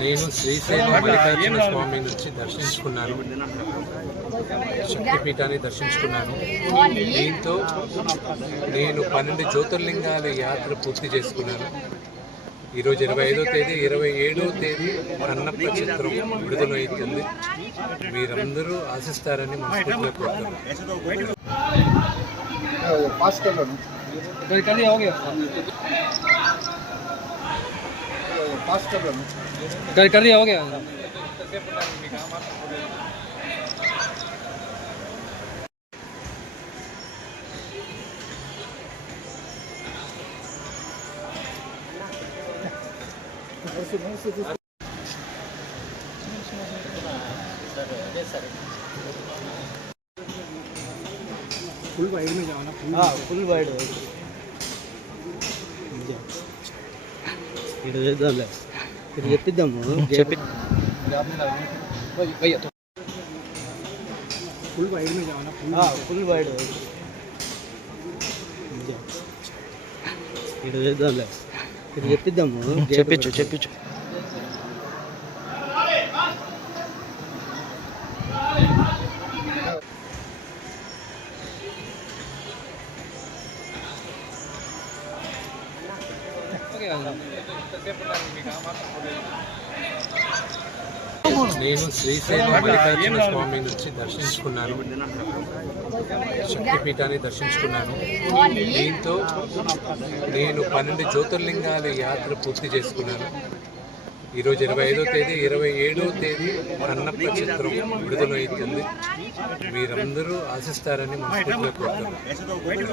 నేను శ్రీశైలం మల్లికార్జున స్వామి నుంచి దర్శించుకున్నాను, శక్తిపీఠాన్ని దర్శించుకున్నాను. దీంతో నేను 12 జ్యోతిర్లింగాల యాత్ర పూర్తి చేసుకున్నాను. ఈరోజు 25వ తేదీ, 27వ తేదీ అన్నప్ప చిత్రం విడుదలవుతుంది. మీరందరూ ఆశిస్తారని మనస్ఫూర్తిగా కోరుతున్నాను. कर दिया हो गया। फुल वाइड में जाओ ना। हाँ फुल वाइड हो ఇది చెప్పిద్దాము చెప్పి फुल वाइड में जाओ ना। ఫుల్ వైడ్ ఇది చేద్దాంలే ఇది చెప్పిద్దాము చెప్పించు నేను శ్రీశైలం మల్లికార్జున స్వామి నుంచి దర్శించుకున్నాను, శక్తిపీఠాన్ని దర్శించుకున్నాను. దీంతో నేను 12 జ్యోతిర్లింగాల యాత్ర పూర్తి చేసుకున్నాను. ఈరోజు 25వ తేదీ, 27వ తేదీ అన్నప్ప చిత్రం విడుదలవుతుంది. మీరందరూ ఆశిస్తారని మనస్ఫూర్తిగా కోరుతున్నాను.